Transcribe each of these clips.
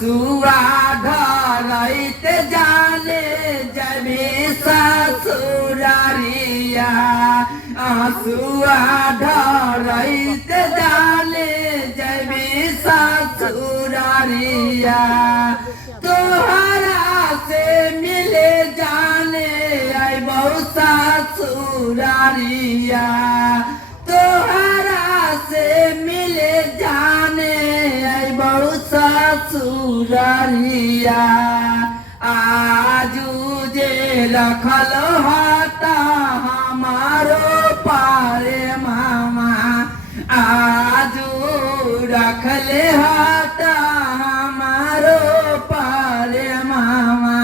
आंसुआ धरैते जाने जबे ससुरारिया आंसुआ धरैते जाने जबे ससुरारिया तोहरा से मिले जाने अबौ ससुरारिया तोहरा से मिले जाने अबौ ससुरारिया आजू जे रखल हता हमारो पारे मामा आजू रखले हता हमारो पारे मामा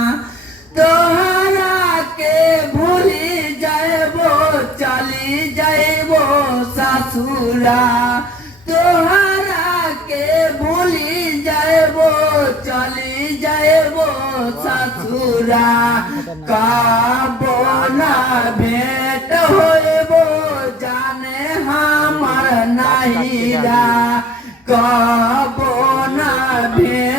तोहरा के भूली जाएबो चली जाएबो ससुरा तोहरा के भूली जाएबो चली जाएबो ससुरा कबो ना भेंट होइबो जाने हमर नहिरा कबो ना भेंट